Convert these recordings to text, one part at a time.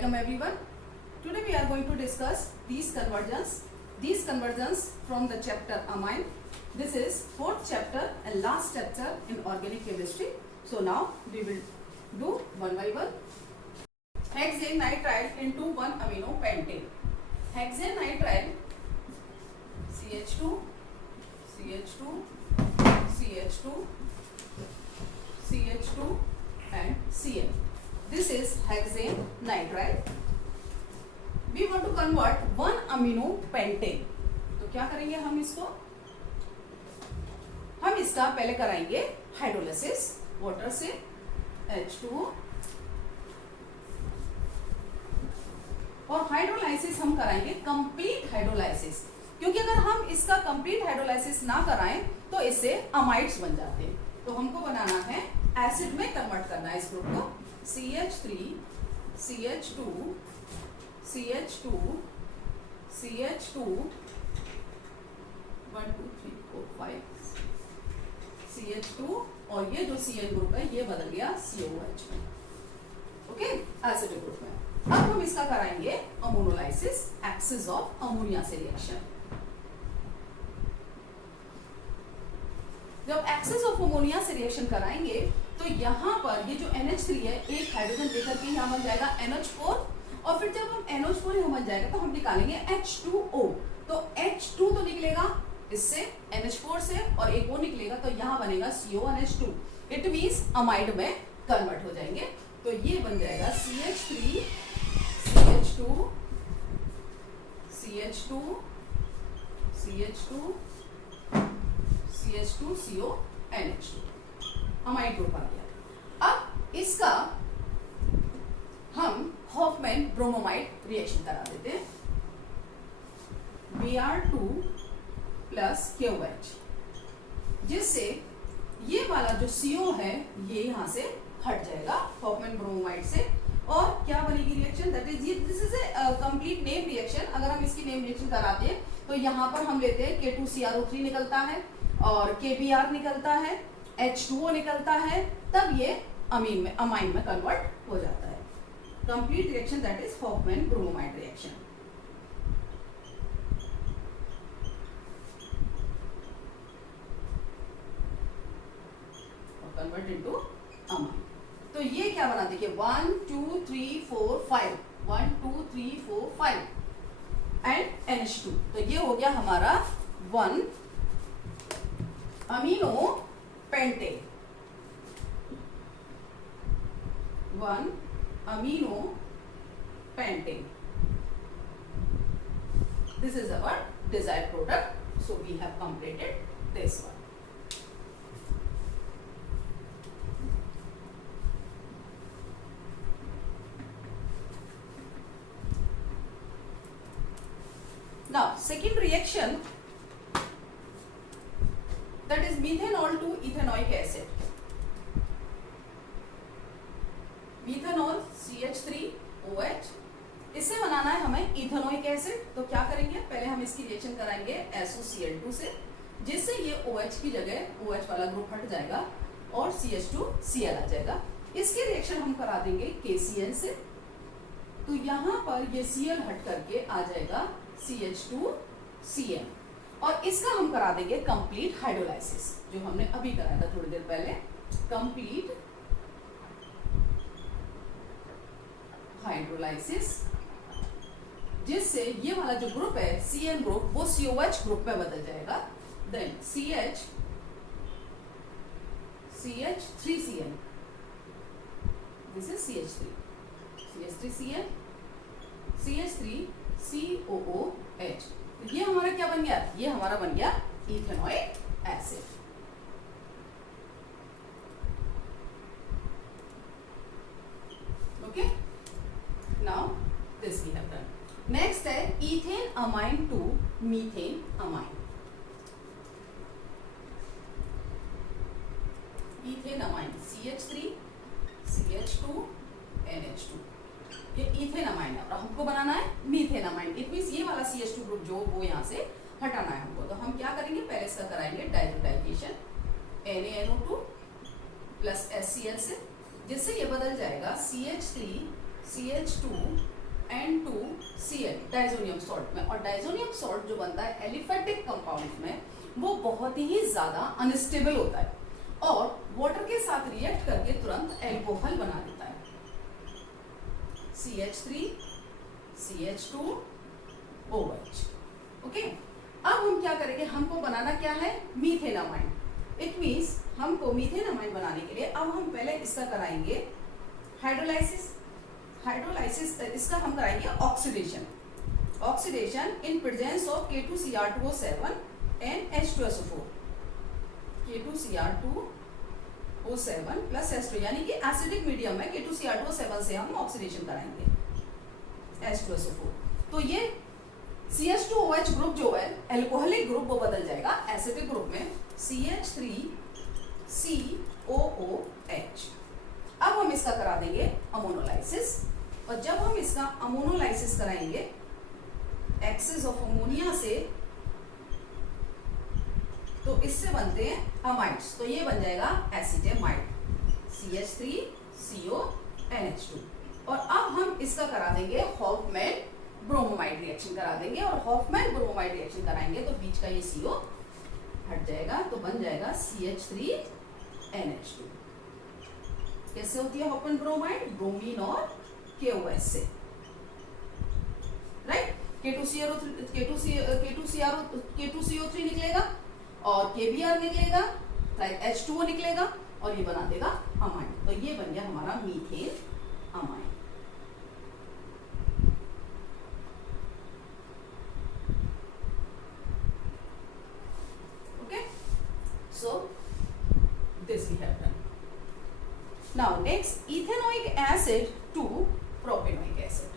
Welcome everyone. Today we are going to discuss these conversions from the chapter amine. This is fourth chapter and last chapter in organic chemistry. So now we will do one by one. Hexane nitrile into 1 amino pentane. Hexane nitrile CH2 CH2 CH2 CH2 and Cl. This is hexane nitrile. We want to convert 1 amino pentane. तो क्या करेंगे हम इसको? हम इसका पहले कराएंगे hydrolysis water से H2O और हाइड्रोलाइसिस हम कराएंगे कंप्लीट हाइड्रोलाइसिस, क्योंकि अगर हम इसका कंप्लीट हाइड्रोलाइसिस ना कराएं तो इससे अमाइड्स बन जाते हैं. तो हमको बनाना है एसिड में कन्वर्ट करना है इस ग्रुप को. CH3 CH2 CH2 CH2 1 2 3 4 5 CH2 और ये जो Cl ग्रुप है ये बदल गया COH में. ओके, एसिड ग्रुप में. अब हम इसका कराएंगे अमोनोलाइसिस एक्सिस ऑफ अमोनिया से रिएक्शन. जब एक्सिस ऑफ अमोनिया से रिएक्शन कराएंगे तो यहाँ पर ये जो NH3 है एक हाइड्रोजन लेकर के यहाँ बन जाएगा NH4 और फिर जब हम NH4 यहाँ बन जाएगा तो हम निकालेंगे H2O. तो H2 तो निकलेगा इससे NH4 से और एक O निकलेगा तो यहाँ बनेगा CONH2. इट मीन्स अमाइड में कन्वर्ट हो जाएंगे. तो ये बन जाएगा CH3 CH2 CH2 CH2 CH2 CONH2 amide group आ गया. अब इसका हम हॉफमैन ब्रोमोमाइड रिएक्शन करा देते हैं. Br2 प्लस KOH, जिससे ये वाला जो CO है ये यहाँ से हट जाएगा हॉफमैन ब्रोमोमाइड से. और क्या बनेगी reaction? That is this is a complete name reaction. अगर हम इसकी नेम रिएक्शन कराते हैं तो यहाँ पर हम लेते हैं K2CrO3 निकलता है और KBr निकलता है, H2O निकलता है, तब ये अमीन में अमाइन में कन्वर्ट हो जाता है. Complete reaction that is Hoffmann bromamide reaction. Convert into amine. तो ये क्या बना देखिए 1 2 3 4 5 1 2 3 4 5 एंड NH2. तो ये हो गया हमारा 1 amino pentane. 1 amino pentane. This is our desired product. So we have completed this one. Now second reaction, that is methanol to ethanoic acid. Methanol CH3OH, इससे बनाना है हमें इथेनोइक एसिड. तो क्या करेंगे? पहले हम इसकी रिएक्शन कराएंगे SOCl2 से, जिससे ये OH की जगह OH वाला ग्रुप हट जाएगा और CH2Cl आ जाएगा. इसकी रिएक्शन हम करा देंगे KCl से. तो यहाँ पर ये Cl हट करके आ जाएगा CH2Cl और इसका हम करा देंगे कंप्लीट हाइड्रोलाइसिस, जो हमने अभी कराया था थोड़ी देर पहले. कंप्लीट हाइड्रोलाइसिस, जिससे ये वाला जो ग्रुप है Cl ग्रुप वो COH ग्रुप में बदल जाएगा. Then CH3Cl, this is CH3CL CH3COOH. ये हमारा क्या बन गया? ये हमारा बन गया ethanoic acid. Okay, now this we have done. Next है ethane amine to methane amine. Ethane amine CH3 CH2 NH2. ये ethane amine है और हमको बनाना है मीथेन amine. इट मीन्स ये वाला CH2 ग्रुप जो वो यहाँ से हटाना है हमको. तो हम क्या करेंगे? पहले इसका कराएंगे डाइजोटाइजेशन NaNO2 प्लस HCl से, जिससे ये बदल जाएगा CH3 CH2N2Cl डाइजोनियम सॉल्ट में। और डाइजोनियम सॉल्ट जो बनता है एलिफेटिक कंपाउंड में वो बहुत ही ज्यादा अनस्टेबल होता है और वाटर के साथ रिएक्ट करके तुरंत एल्कोहल बना देता है। CH3 CH2OH। ओके, अब हम क्या करेंगे, हमको बनाना क्या है, मीथेनामाइन। इट मीन्स हमको मीथेनामाइन बनाने के लिए अब हम पहले इसका कराएंगे हाइड्रोलाइसिस। इसका हम कराएंगे oxidation in presence of K2Cr2O7 and H2SO4। K2Cr2O7 plus H2, यानी कि एसिडिक मीडियम में K2Cr2O7 से हम ऑक्सीडेशन कराएंगे H2SO4। तो ये CH2OH ग्रुप जो है एल्कोहलिक ग्रुप वो बदल जाएगा एसिडिक ग्रुप में CH3COOH। अब हम इसका करा देंगे अमोनोलाइसिस, और जब हम इसका अमोनोलाइसिस कराएंगे एक्सेस ऑफ अमोनिया से तो इससे बनते हैं अमाइड्स, तो ये बन जाएगा एसिटेमाइड CH3CONH2। और अब हम इसका करा देंगे हॉफमैन ब्रोमोमाइड रिएक्शन करा देंगे, और हॉफमैन ब्रोमोमाइड रिएक्शन कराएंगे तो बीच का ये CO हट जाएगा, तो बन जाएगा CH3NH2। कैसे होती है हॉफमैन ब्रोमाइड, ब्रोमीन और KOH से, राइट। K2CO3 निकलेगा और KBr निकलेगा, H2O निकलेगा और ये बना देगा अमाइन। तो ये बन गया हमारा methane amine. Okay, so this we have done. Now next, ethanoic acid to propanoic acid.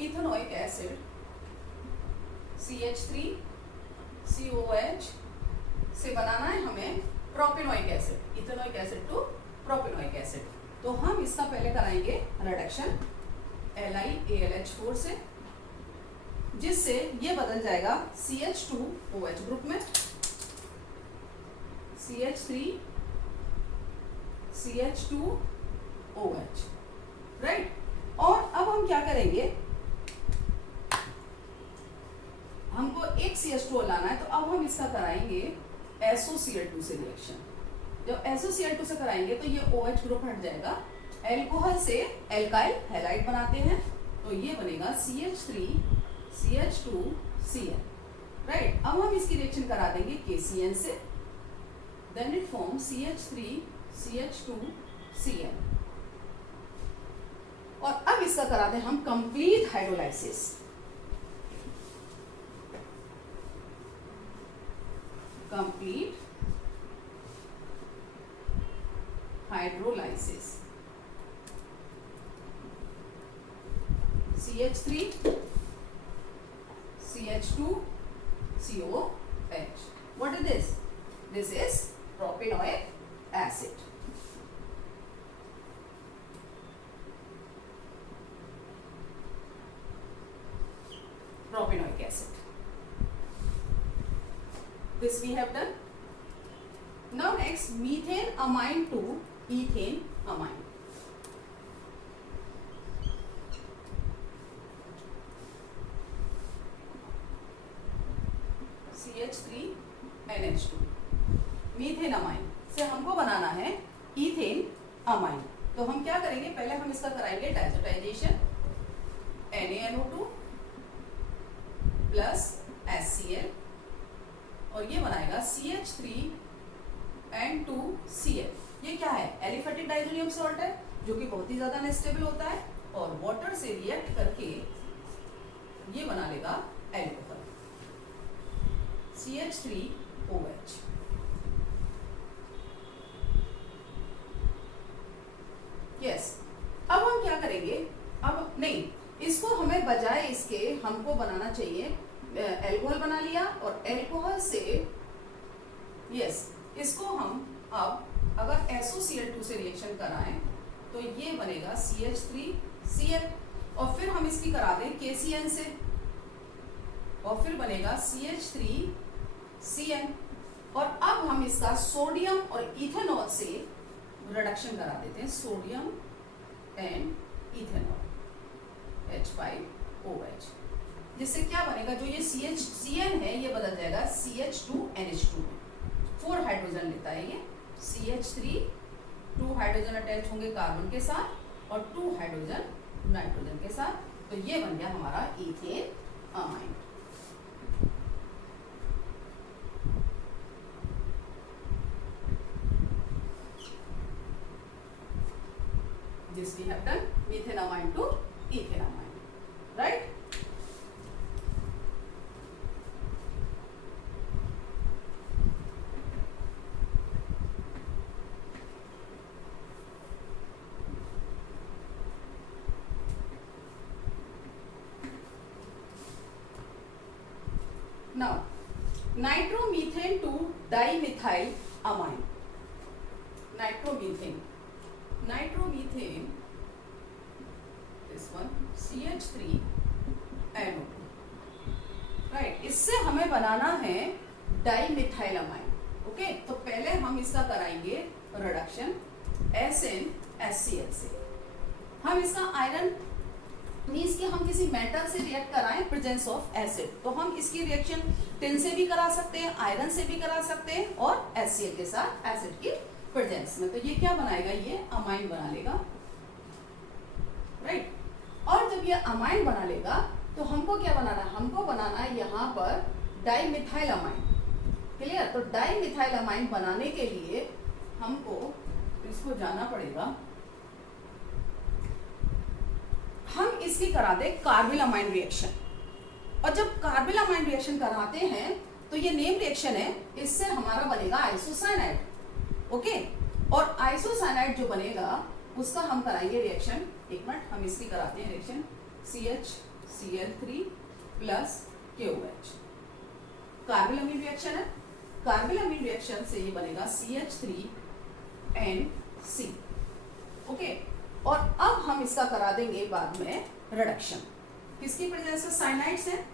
Ethanoic acid CH3COH से बनाना है हमें propanoic acid, ethanoic acid to propanoic acid. तो हम इसका पहले कराएंगे रिडक्शन LiAlH4 से, जिससे ये बदल जाएगा CH2OH ग्रुप में CH3CH2OH, राइट। और अब हम क्या करेंगे, हमको एक CH2O लाना है, तो अब हम इसका कराएंगे SOCl2 से रिएक्शन। जब SOCl2 से कराएंगे तो ये OH ग्रुप हट जाएगा, एल्कोहल से एल्काइल हैलाइड बनाते हैं, तो ये बनेगा CH3CH2Cl, राइट। अब हम इसकी रिएक्शन करा देंगे KCN से, देन इट फॉर्म CH3CH2Cl। और अब इसका कराते हैं हम complete hydrolysis. Complete hydrolysis CH3 CH2 COH. What is this? This is propanoic acid. Propanoic acid. This we have done. Now next, methane amine to ethane amine. CH3NH2 methane amine से हमको बनाना है ethane amine. तो हम क्या करेंगे, पहले हम इसका कराएंगे डाइजोटाइजेशन NaNO2 प्लस HCl, और ये बनाएगा CH3N2Cl। ये क्या है, एलिफेटिक डाइजोनियम सॉल्ट है जो कि बहुत ही ज्यादा अनस्टेबल होता है, और वाटर से रिएक्ट करके ये बना लेगा एल्कोहल CH3OH। यस, अब हम क्या करेंगे, अब नहीं, इसको हमें बजाय इसके हमको बनाना चाहिए, एल्कोहल बना लिया और एल्कोहल से, यस, इसको हम अब अगर SOCl2 से रिएक्शन कराएं तो ये बनेगा CH3Cl, और फिर हम इसकी करा दें KCN से, और फिर बनेगा CH3Cn, और अब हम इसका सोडियम और इथेनॉल से रिडक्शन करा देते हैं, सोडियम एंड इथेनॉल H5OH, जिससे क्या बनेगा, जो ये CN है ये बदल जाएगा CH2NH2, 4 हाइड्रोजन लेता है ये, CH3, 2 हाइड्रोजन अटैच होंगे कार्बन के साथ और 2 हाइड्रोजन नाइट्रोजन के साथ, तो ये बन गया हमारा ethane amine. This we have done methanamine to ethanamine, right? Now, nitromethane to dimethylamine. Nitromethane, this one CH3NO2, right, इससे हमें बनाना है डाइमिथाइलामाइन। ओके, तो पहले हम इसका कराएंगे रिडक्शन SnHCl से। हम इसका आयरन मीन्स कि हम किसी मेटल से रिएक्ट कराएं प्रेजेंस ऑफ एसिड, तो हम इसकी रिएक्शन टिन से भी करा सकते हैं, आयरन से भी करा सकते हैं, और HCl के साथ एसिड की प्रेजेंस में। तो ये क्या बनाएगा, ये अमाइन बना लेगा, राइट। और जब ये अमाइन बना लेगा तो हमको क्या बनाना है, हमको बनाना है यहाँ पर डाइमिथाइलामाइन। क्लियर, तो डाइमिथाइलामाइन बनाने के लिए हमको इसको जाना पड़ेगा, हम इसकी करा दे कार्बिलामाइन रिएक्शन। और जब कार्बिलामाइन रिएक्शन कराते हैं तो ये नेम रिएक्शन है, इससे हमारा बनेगा आइसोसाइनाइड। ओके, और आइसोसाइनाइड जो बनेगा उसका हम कराएंगे रिएक्शन, एक मिनट हम इसकी कराते हैं reaction, CHCl3 plus KOH, carbylamine reaction है। कार्बिलामाइन रिएक्शन से ये बनेगा CH3NC। ओके, और अब हम इसका करा देंगे बाद में रिडक्शन, किसकी प्रेजेंस में, साइनाइड्स है,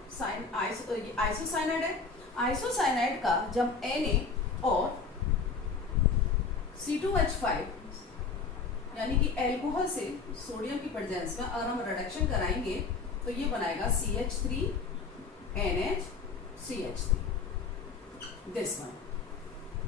आइसोसाइनाइड है। आइसोसाइनाइड का जब Na और C2H5 यानी कि अल्कोहल से सोडियम की प्रेजेंस में अगर हम रिडक्शन कराएंगे तो ये बनाएगा CH3NH3, this one.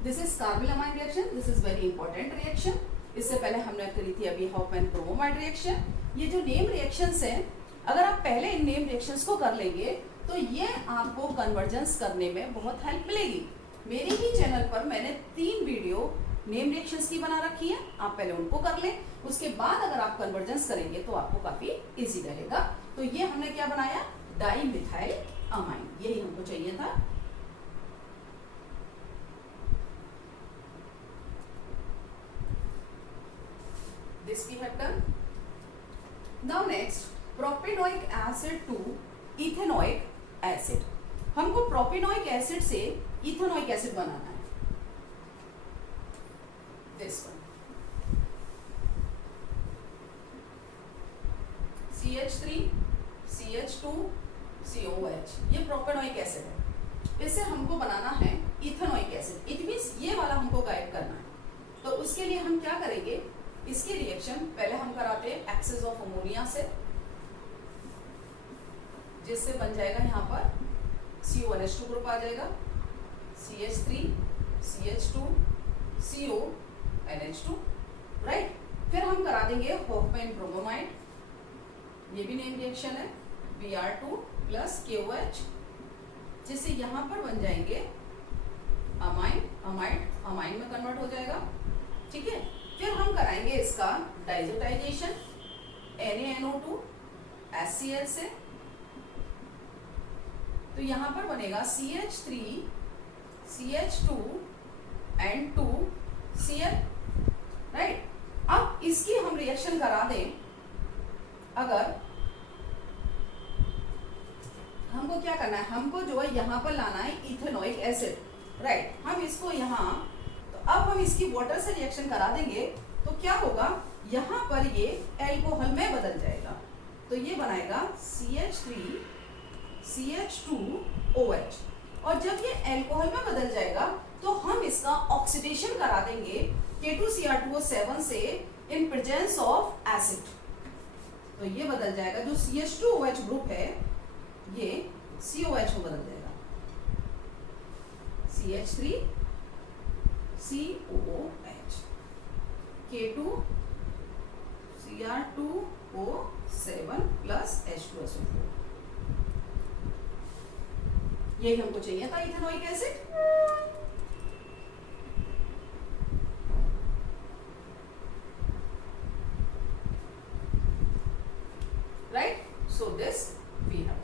This is carbylamine reaction, this is very important reaction. इससे पहले हमने करी थी अभी हॉफमैन ब्रोमोमाइड रिएक्शन। ये जो नेम रिएक्शंस हैं, अगर आप पहले इन नेम रिएक्शंस को कर लेंगे तो ये आपको कन्वर्जेंस करने में बहुत हेल्प मिलेगी। मेरे ही चैनल पर मैंने 3 वीडियो नेम रिएक्शंस की बना रखी है, आप पहले उनको कर लें, उसके बाद अगर आप कन्वर्जेंस करेंगे तो आपको काफी इजी रहेगा। तो ये हमने क्या बनाया, डाइमिथाइल अमाइन, यही हमको चाहिए था। This we have done. Now next, propanoic acid to ethanoic acid. हमको प्रोपेनोइक एसिड से इथेनोइक एसिड बनाना है, this one, CH3 CH2 COH, ये प्रोपेनोइक एसिड है। इससे हमको बनाना है इथेनोइक एसिड, इट मींस ये वाला हमको गायब करना है। तो उसके लिए हम क्या करेंगे, इसकी रिएक्शन पहले हम कराते हैं एक्सेस ऑफ अमोनिया से, जिससे बन जाएगा यहाँ पर CONH2 ग्रुप आ जाएगा, CH3 CH2 CONH2, राइट। फिर हम करा देंगे हॉफमैन ब्रोमोमाइड, ये भी नेम रिएक्शन है, Br2 प्लस KOH, जिससे यहाँ पर बन जाएंगे अमाइन, अमाइड अमाइन में कन्वर्ट हो जाएगा, ठीक है। फिर हम कराएंगे इसका डाइजोटाइजेशन NaNO2 HCl से, तो यहां पर बनेगा CH3 CH2 and 2Cl, right. अब इसकी हम रिएक्शन करा दें, अगर हमको क्या करना है, हमको जो है यहां पर लाना है इथेनोइक एसिड, राइट। हम इसको यहाँ, तो अब हम इसकी वाटर से रिएक्शन करा देंगे तो क्या होगा, यहाँ पर ये एल्कोहल में बदल जाएगा, तो ये बनाएगा CH3 CH2OH। और जब ये एल्कोहल में बदल जाएगा तो हम इसका ऑक्सीडेशन करा देंगे K2Cr2O7 से इन प्रेजेंस ऑफ एसिड। तो ये बदल जाएगा, जो CH2OH ग्रुप है ये COH में बदल जाएगा, CH3 COOH, K2Cr2O7 plus H2SO4। यही हमको चाहिए था ethanoic acid. Right, so this we have done.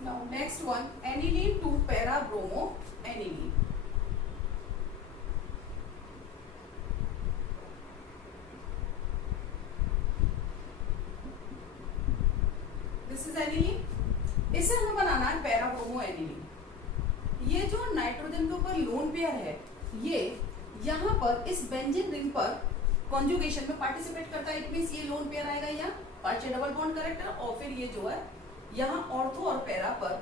Now next one, aniline to para-bromo aniline. This is aniline. इसे हमें बनाना है para-bromo aniline. ये जो नाइट्रोजन के ऊपर लोन पेयर है, ये यहाँ पर इस बेंजीन रिंग पर कॉन्जुगेशन में पार्टिसिपेट करता है। इट मींस ये लोन पेयर आएगा यहाँ पार्शियल डबल बॉन्ड करेक्टर, और फिर ये जो है यहाँ ऑर्थो और पैरा पर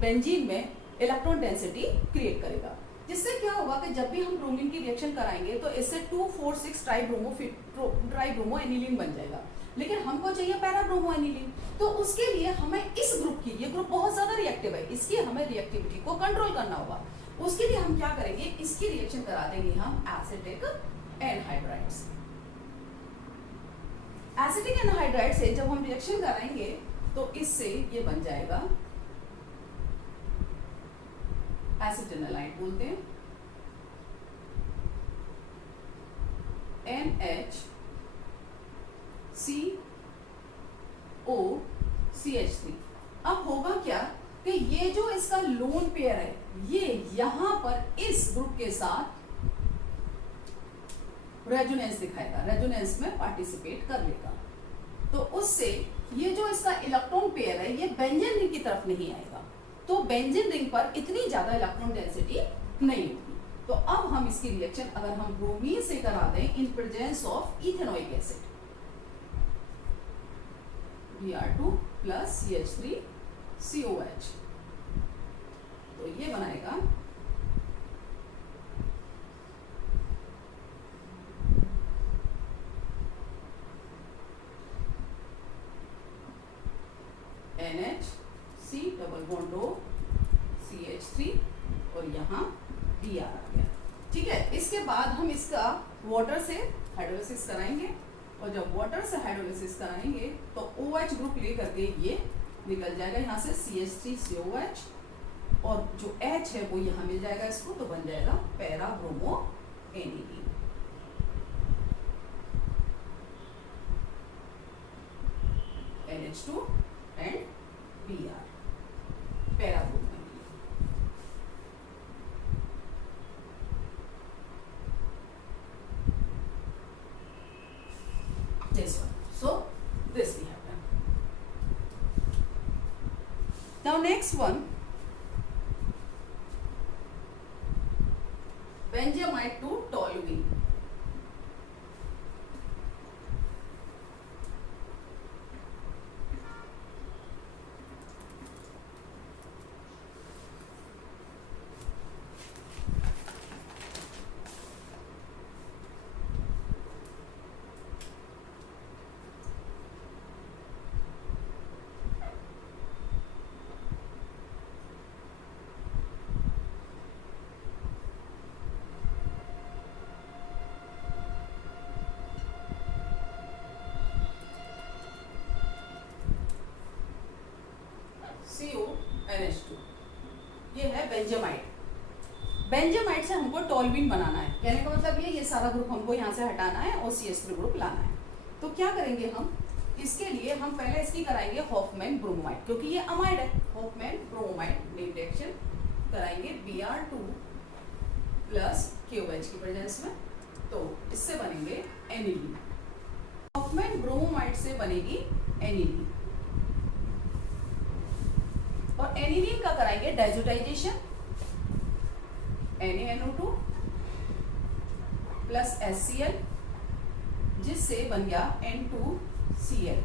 बेंजीन में इलेक्ट्रॉन डेंसिटी क्रिएट करेगा, जिससे क्या होगा कि जब भी हम ब्रोमीन की रिएक्शन कराएंगे तो इससे 2,4,6 ट्राइब्रोमो एनिलीन बन जाएगा। लेकिन हमको चाहिए पैरा ब्रोमो एनिलीन, तो उसके लिए हमें इस ग्रुप की, ये ग्रुप बहुत ज्यादा रिएक्टिव है, इसकी हमें रिएक्टिविटी को कंट्रोल करना होगा। उसके लिए हम क्या करेंगे, इसकी रिएक्शन करा देंगे हम एसिटिक एनहाइड्राइड से। एसिटिक एनहाइड्राइड से जब हम रिएक्शन कराएंगे तो इससे ये बन जाएगा एसिटिनालाइड बोलते हैं, NHCOCH3। अब होगा क्या कि ये जो इसका लोन पेयर है, ये यहां पर इस ग्रुप के साथ रेजोनेंस दिखाएगा, रेजोनेंस में पार्टिसिपेट कर लेगा। तो उससे ये जो इसका इलेक्ट्रॉन पेयर है ये बेंजीन रिंग की तरफ नहीं आएगा, तो बेंजीन रिंग पर इतनी ज्यादा इलेक्ट्रॉन डेंसिटी नहीं होगी। तो अब हम इसकी रिएक्शन अगर हम ब्रोमीन से करा दें in presence of ethanoic acid, Br2 plus CH3COH, तो ये बनाएगा NHC double bond O CH3 और यहाँ Br आ गया। ठीक है, इसके बाद हम इसका वाटर से हाइड्रोलिसिस कराएंगे, और जब वाटर से हाइड्रोलिसिस कराएंगे तो OH ग्रुप लेकर के ये निकल जाएगा यहाँ से CH3COH, और जो H है वो यहाँ मिल जाएगा इसको, तो बन जाएगा para bromo aniline. NH2 and Br, para bromo aniline. This one. So this we have done. Now next one, benzamide to toluene. CONH2, ये है बेंजामाइड। बेंजामाइड से हमको टॉल्यूइन बनाना है। कहने का मतलब ये सारा ग्रुप हमको यहाँ से हटाना है और CH3 ग्रुप लाना है। तो क्या करेंगे हम, इसके लिए हम पहले इसकी कराएंगे हॉफमैन ब्रोमोमाइड, क्योंकि ये अमाइड है। हॉफमैन ब्रोमोमाइड रिएक्शन कराएंगे Br2 प्लस KOH की प्रेजेंस में, तो इससे बनेंगे एनिलीन। हॉफमैन ब्रोमोमाइड से बनेगी एनिलीन, और एनिलीन का कराएंगे डाइजोटाइजेशन NaNO2 प्लस HCl, जिससे बन गया N2Cl।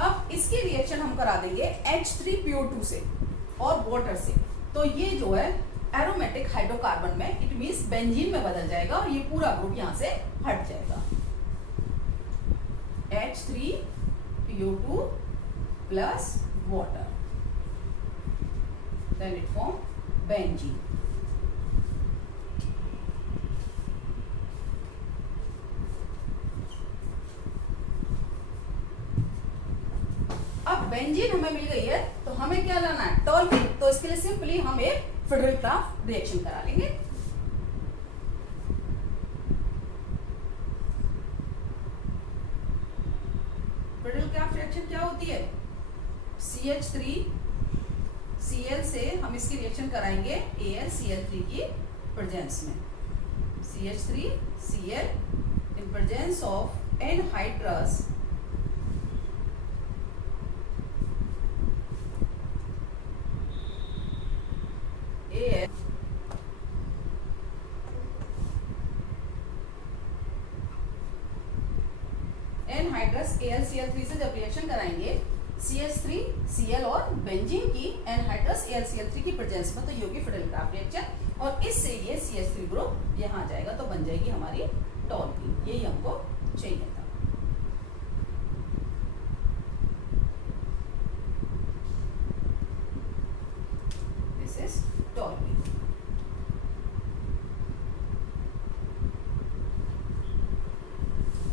अब इसकी रिएक्शन हम करा देंगे H3PO2 से और वाटर से, तो ये जो है एरोमेटिक हाइड्रोकार्बन में, इट मींस बेंजीन में बदल जाएगा और ये पूरा ग्रुप यहां से हट जाएगा। H3PO2 plus water, then it form benzene। अब बेंजीन हमें मिल गई है, तो हमें क्या लाना है, टॉल्यूइन। तो इसके लिए सिंपली हम एक फिडरल-क्राफ्ट रिएक्शन करा लेंगे। फिडरल-क्राफ्ट रिएक्शन क्या होती है, CH3Cl से हम इसकी रिएक्शन कराएंगे AlCl3 की प्रेजेंस में। CH3Cl in presence of anhydrous anhydrous AlCl3 से जब रिएक्शन कराएंगे CH3Cl और बेंजीन की एनहाइड्रस AlCl3 की प्रेजेंस में, तो ये होगी फिडरल-क्राफ्ट रिएक्शन, और इससे ये CH3 ग्रुप यहाँ आ जाएगा, तो बन जाएगी हमारी टॉल्यूइन। यही हमको चाहिए था। This is toluene.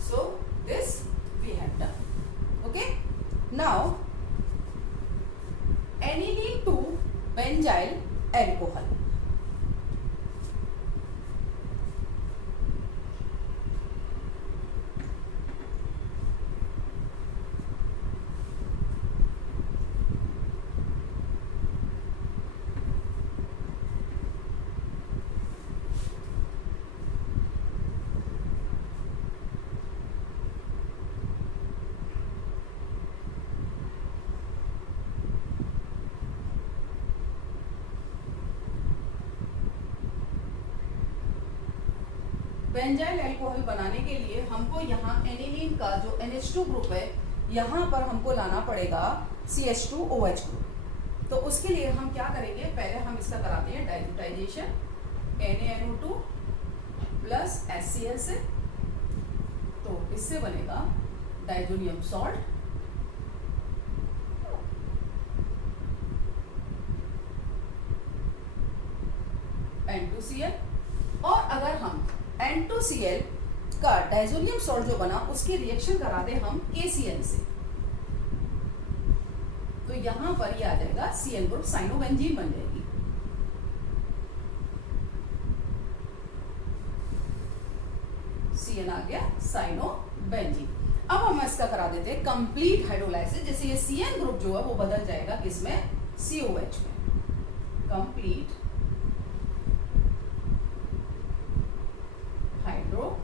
So this we have done. Okay. Now aniline to benzyl alcohol. Benzyl alcohol बनाने के लिए हमको यहाँ एनिलीन का जो NH2 ग्रुप है, यहाँ पर हमको लाना पड़ेगा CH2OH ग्रुप। तो उसके लिए हम क्या करेंगे, पहले हम इसका कराते हैं डाइजोटाइजेशन NaNO2 प्लस HCl से, तो इससे बनेगा डाइजोनियम सॉल्ट, N2Cl। और अगर हम N2Cl का डाइजोनियम सॉल्ट जो बना उसकी रिएक्शन करा दे हम KCl से, तो यहां पर ये आ जाएगा Cl ग्रुप, साइनोबेंजीन बन जाएगी। Cl आ गया साइनोबेंजीन। अब हम इसका करा देते हैं कंप्लीट हाइड्रोलाइसिस, जैसे ये Cn ग्रुप जो है वो बदल जाएगा किसमें, COH में। Complete hydrolysis.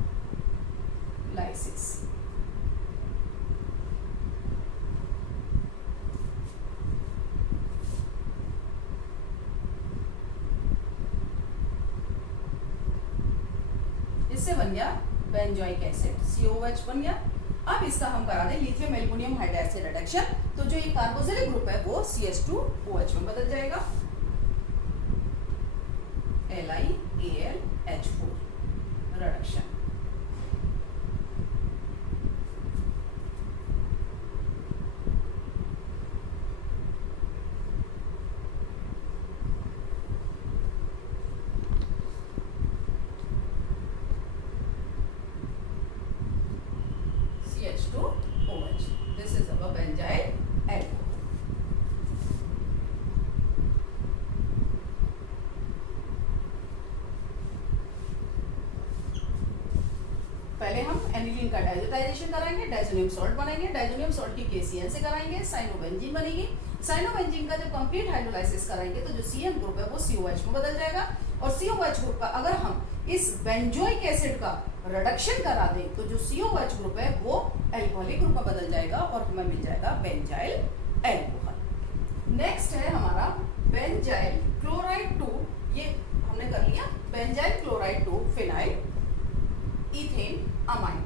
इससे बन गया बेंजोइक एसिड, COH बन गया। अब इसका हम करा दें लिथियम एल्युमिनियम हाइड्राइड से रिडक्शन, तो जो ये कार्बोक्सिलिक ग्रुप है वो CH2OH में बदल जाएगा, LiAlH4 reduction. CH2OH, this is our benzyl alcohol। पहले हम एनिलीन का डायजोटाइजेशन कराएंगे, डायजोनियम सॉल्ट बनाएंगे, डायजोनियम सॉल्ट की KCN से कराएंगे, साइनोबेंजीन बनेगी। साइनोबेंजीन का जब कंप्लीट हाइड्रोलाइसिस कराएंगे तो जो CN ग्रुप है वो COH में बदल जाएगा, और COH ग्रुप का अगर हम इस बेंजोइक एसिड का रिडक्शन करा दें तो जो COH ग्रुप है वो एल्कोहलिक ग्रुप में बदल जाएगा और हमें मिल जाएगा बेंजाइल एल्कोहल। नेक्स्ट है हमारा बेंजाइल क्लोराइड 2, ये हमने कर लिया, benzyl chloride 2 phenyl ethane amine.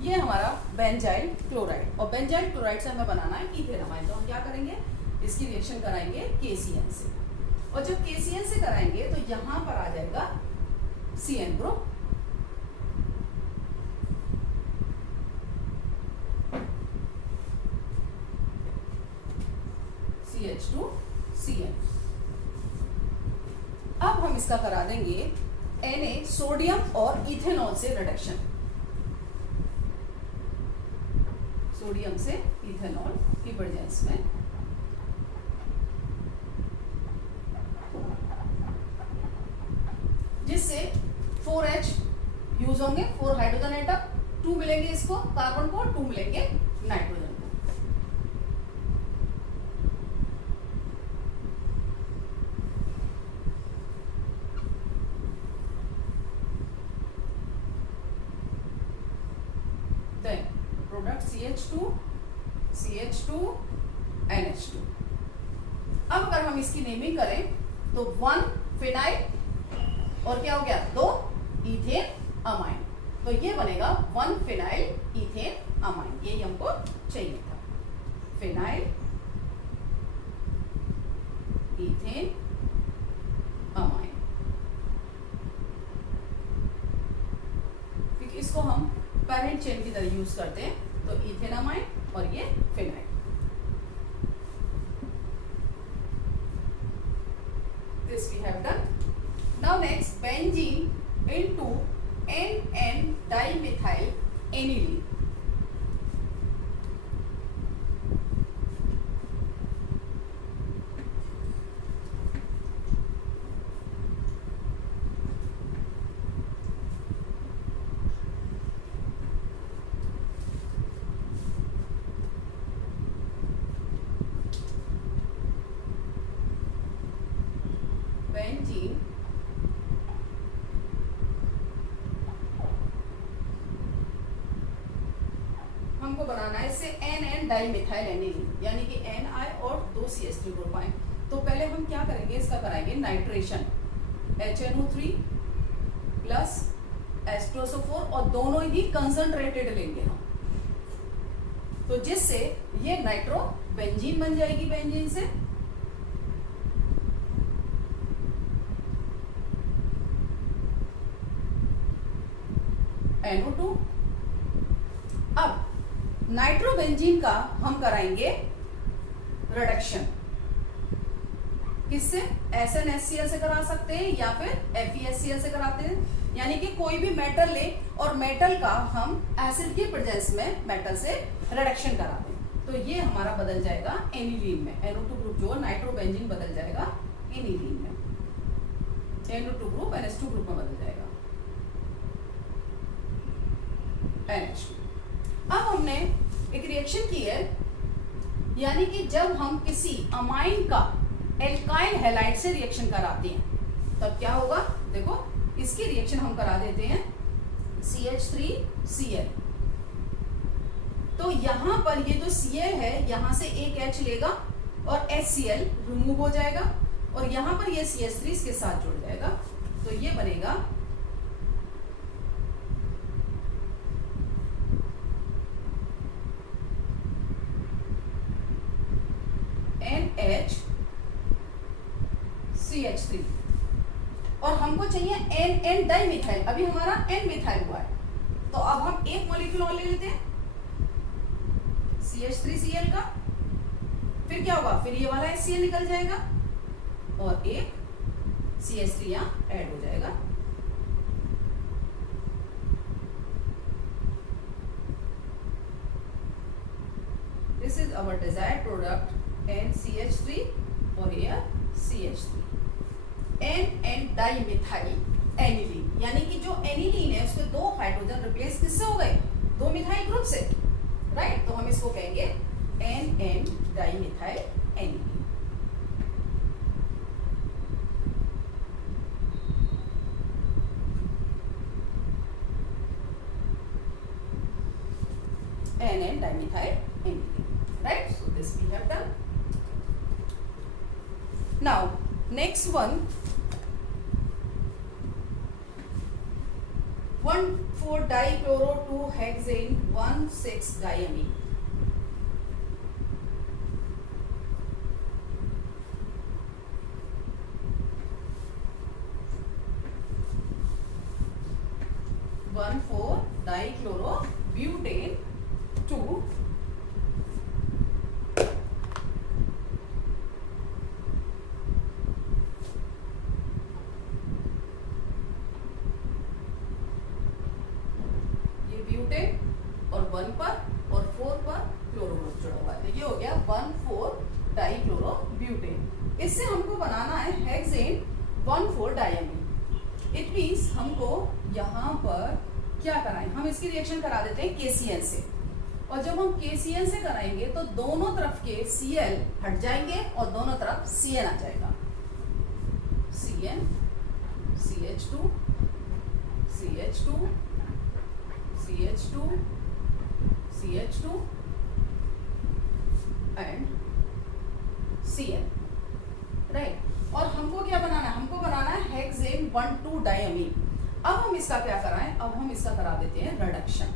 ये हमारा बेंजाइल क्लोराइड, और बेंजाइल क्लोराइड से हमें बनाना है इथेनमाइन। तो हम क्या करेंगे, इसकी रिएक्शन कराएंगे KCN से, और जब KCN से कराएंगे तो यहां पर आ जाएगा CN ग्रुप, CH2CN। अब हम इसका करा देंगे Na सोडियम और इथेनॉल से रिडक्शन, सोडियम से इथेनॉल की प्रेजेंस में, जिससे 4H यूज होंगे, 4 हाइड्रोजन एटम, 2 मिलेंगे इसको कार्बन को, 2 मिलेंगे नाइट्रोजन को। Then product CH2 NH2। अब अगर हम इसकी नेमिंग करें तो 1 फिनाइल और क्या हो गया 2 इथेन अमाइन, तो ये बनेगा 1 फिनाइल इथेन अमाइन। ये हमको चाहिए था, फिनाइल इथेन अमाइन, क्योंकि इसको हम पैरेंट चेन की तरह यूज करते हैं। तो इथेनामाइन और ये phenyl. This we have done. Now next, benzene into NN dimethyl aniline. Benzene हमको बनाना है इससे NN डाइमिथाइल एनिलीन, यानी कि Ni और 2 CH3 ग्रुप आए। तो पहले हम क्या करेंगे, इसका कराएंगे नाइट्रेशन, HNO3 प्लस H2SO4, और दोनों ही कंसंट्रेटेड लेंगे हम, तो जिससे ये नाइट्रो बेंजीन बन जाएगी। बेंजीन से NO2। अब नाइट्रोबेंजीन का हम कराएंगे रिडक्शन, किससे, SnHCl से करा सकते हैं या फिर FeHCl से कराते हैं, यानी कि कोई भी मेटल ले और मेटल का हम एसिड की प्रेजेंस में मेटल से रिडक्शन करा दें, तो ये हमारा बदल जाएगा एनिलीन में। NO2 ग्रुप जो नाइट्रोबेंजीन बदल जाएगा एनिलीन में, NO2 ग्रुप NH2 ग्रुप में बदल जाएगा NH2। अब हमने एक रिएक्शन की है, यानी कि जब हम किसी अमाइन का एल्काइल हैलाइड से रिएक्शन कराते हैं तब क्या होगा, देखो इसकी रिएक्शन हम करा देते हैं CH3Cl, तो यहाँ पर ये जो Cl है यहाँ से एक H लेगा और HCl रिमूव हो जाएगा और यहाँ पर ये CH3 इसके साथ जुड़ जाएगा, तो ये बनेगा NHCH3 और हमको चाहिए NN डाइमिथाइल। अभी हमारा N मिथाइल हुआ है, तो अब हम एक मॉलिक्यूल और ले लेते हैं CH3Cl का, फिर क्या होगा, फिर ये वाला HCl निकल जाएगा और एक CH3 यहाँ ऐड हो जाएगा। This is our desired product NCH3 और here CH3 NN dimethyl aniline, यानी कि जो एनिलीन है उसके दो हाइड्रोजन रिप्लेस किससे हो गए, दो मिथाइल ग्रुप से, राइट। तो हम इसको कहेंगे NN dimethyl aniline. NN dimethyl aniline, right? So this we have done. Now next one, 1,4-dichloro-2-hexane 1,6-diamine. One 4-dichlorobutane 2 ये ब्यूटेन और 1 पर और 4 पर क्लोरो ग्रुप जुड़ा हुआ है, तो ये हो गया 1,4-डाइक्लोरोब्यूटेन। इससे हमको बनाना है हेक्सेन 1,4-डाइमीन। इट मींस हमको यहाँ पर क्या कराएं, हम इसकी रिएक्शन करा देते हैं KCl से, और जब हम KCl से कराएंगे तो दोनों तरफ के Cl हट जाएंगे और दोनों तरफ Cn आ जाएगा। Cn CH2 CH2 CH2 CH2 and Cn, right. और हमको क्या बनाना है, हमको बनाना है हेक्सेन 1,2-डाइमीन। अब हम इसका क्या कराएं, अब हम इसका करा देते हैं रिडक्शन।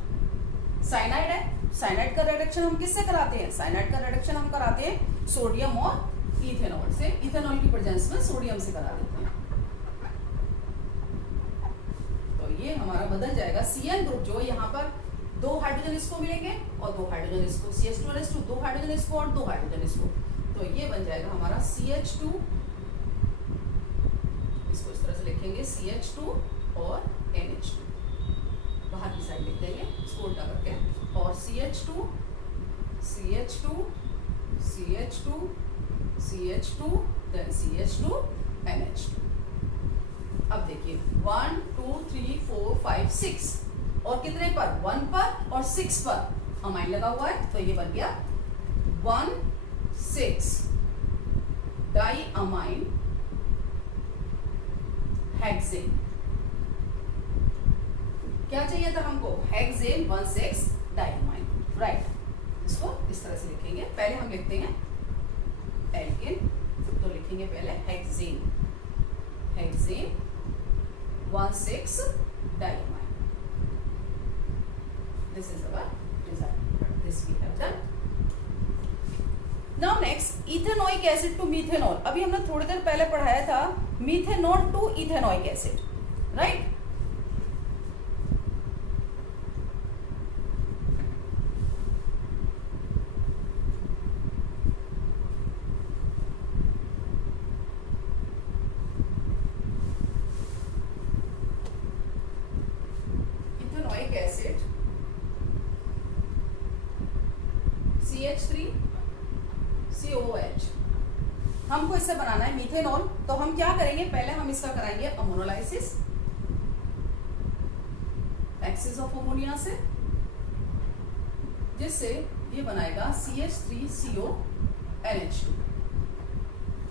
साइनाइड है, साइनाइड का रिडक्शन हम किससे कराते हैं, साइनाइड का रिडक्शन हम कराते हैं सोडियम और इथेनॉल से, इथेनॉल की प्रेजेंस में सोडियम से करा देते हैं। तो ये हमारा बदल जाएगा Cn ग्रुप, जो यहाँ पर 2 हाइड्रोजन इसको मिलेंगे और 2 हाइड्रोजन इसको, CH2 और H2, 2 हाइड्रोजन इसको और 2 हाइड्रोजन इसको, तो ये बन जाएगा हमारा CH2, इसको इस तरह से लिखेंगे CH2 और NH2, बाहर की साइड लिख देंगे इसको उल्टा करके, और CH2 CH2 CH2 CH2 then CH2 NH2। अब देखिए 1 2 3 4 5 6 और कितने पर, 1 पर और 6 पर अमाइन लगा हुआ है, तो ये बन गया 1,6-डाइअमाइन हेक्सेन। क्या चाहिए था हमको, हेक्सेन 1,6-डाइअमाइन, राइट। इसको इस तरह से लिखेंगे, पहले हम लिखते हैं एल्केन, तो लिखेंगे पहले हेक्सेन 1,6-डाइअमाइन। This is our result, this we have done. Now next, ethanoic acid to methanol. अभी हमने थोड़ी देर पहले पढ़ाया था methanol to ethanoic acid, right. Ethanoic acid CH3COOH, हमको इससे बनाना है मीथेनॉल। तो हम क्या करेंगे, पहले हम इसका कराएंगे अमोनोलाइसिस, एक्सिस ऑफ अमोनिया से, जिससे ये बनाएगा CH3CONH2,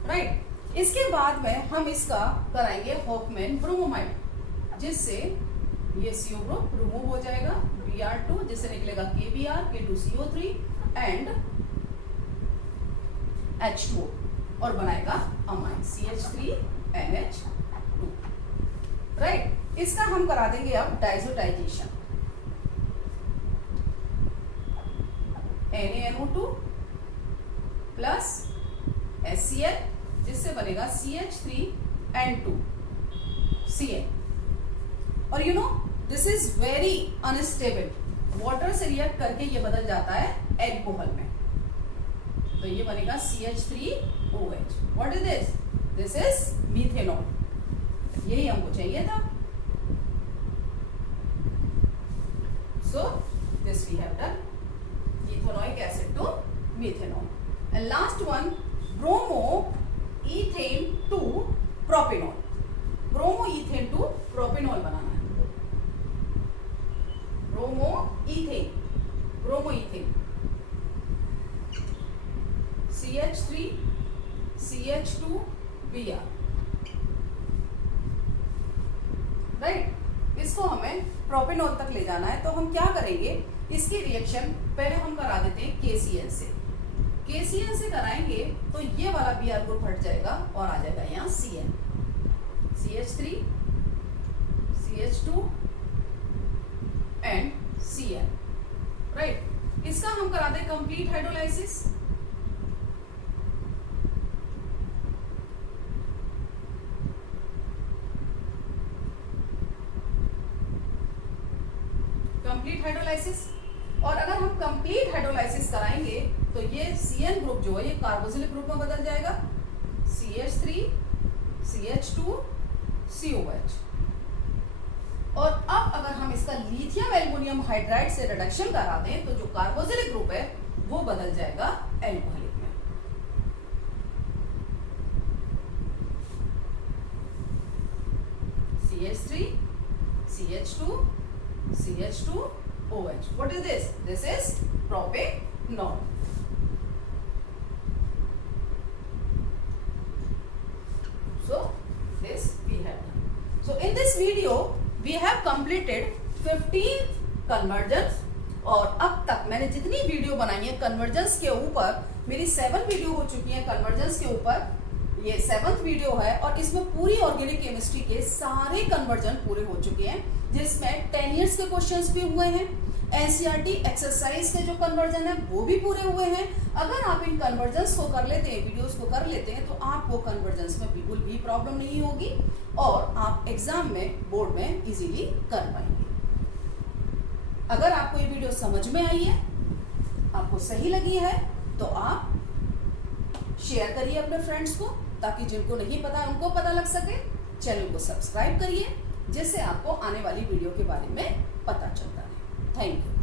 राइट। इसके बाद में हम इसका कराएंगे हॉफमैन ब्रोमोमाइड, जिससे ये CO ग्रुप रिमूव हो जाएगा, Br2 जिससे निकलेगा KBr, K2CO3 एंड H2O और बनाएगा अमाइन CH3NH2, राइट। इसका हम करा देंगे अब डाइजोटाइजेशन, NaNO2 प्लस HCl जिससे बनेगा CH3N2Cl। और you know this is very unstable, water से रिएक्ट करके ये बदल जाता है एल्कोहल में, तो ये बनेगा CH3OH। What is this? This is methanol. यही हमको चाहिए था। So this we have done, ethanoic acid to methanol. And last one, bromo ethane to propanol. Bromo ethane to propanol बनाना है। Bromo ethane CH3 CH2Br, right. इसको हमें propanol तक ले जाना है, तो हम क्या करेंगे, इसकी रिएक्शन पहले हम करा देते हैं KCl से। KCl से कराएंगे तो ये वाला Br ग्रुप हट जाएगा और आ जाएगा यहाँ Cl, CH3 CH2 and Cl, right. इसका हम करा दें कंप्लीट हाइड्रोलाइसिस। कंप्लीट हाइड्रोलाइसिस, और अगर हम कंप्लीट हाइड्रोलाइसिस कराएंगे तो ये Cn ग्रुप जो है ये कार्बोक्सिलिक ग्रुप में बदल जाएगा, CH3 CH2 COH। और अब अगर हम इसका लिथियम एल्युमिनियम हाइड्राइड से रिडक्शन करा दें तो जो कार्बोक्सिलिक ग्रुप है वो बदल जाएगा एल्कोहलिक में। CH3 CH2 CH2OH. What is this? This is propanol. So this we have done. So in this video we have completed 15 conversions, और अब तक मैंने जितनी वीडियो बनाई है कन्वर्जेंस के ऊपर, मेरी 7 वीडियो हो चुकी है कन्वर्जेंस के ऊपर, ये 7th वीडियो है, और इसमें पूरी ऑर्गेनिक केमिस्ट्री के सारे कन्वर्जन पूरे हो चुके हैं, जिसमें 10 इयर्स के क्वेश्चंस भी हुए हैं, एनसीईआरटी एक्सरसाइज के जो कन्वर्जन है वो भी पूरे हुए हैं। अगर आप इन कन्वर्जन्स को कर लेते हैं, वीडियोस को कर लेते हैं, तो आपको कन्वर्जन्स में बिल्कुल भी प्रॉब्लम नहीं होगी और आप एग्जाम में बोर्ड में इजीली कर पाएंगे। अगर आपको ये वीडियो समझ में आई है, आपको सही लगी है, तो आप शेयर करिए अपने फ्रेंड्स को, ताकि जिनको नहीं पता उनको पता लग सके। चैनल को सब्सक्राइब करिए, जिससे आपको आने वाली वीडियो के बारे में पता चलता है। Thank you.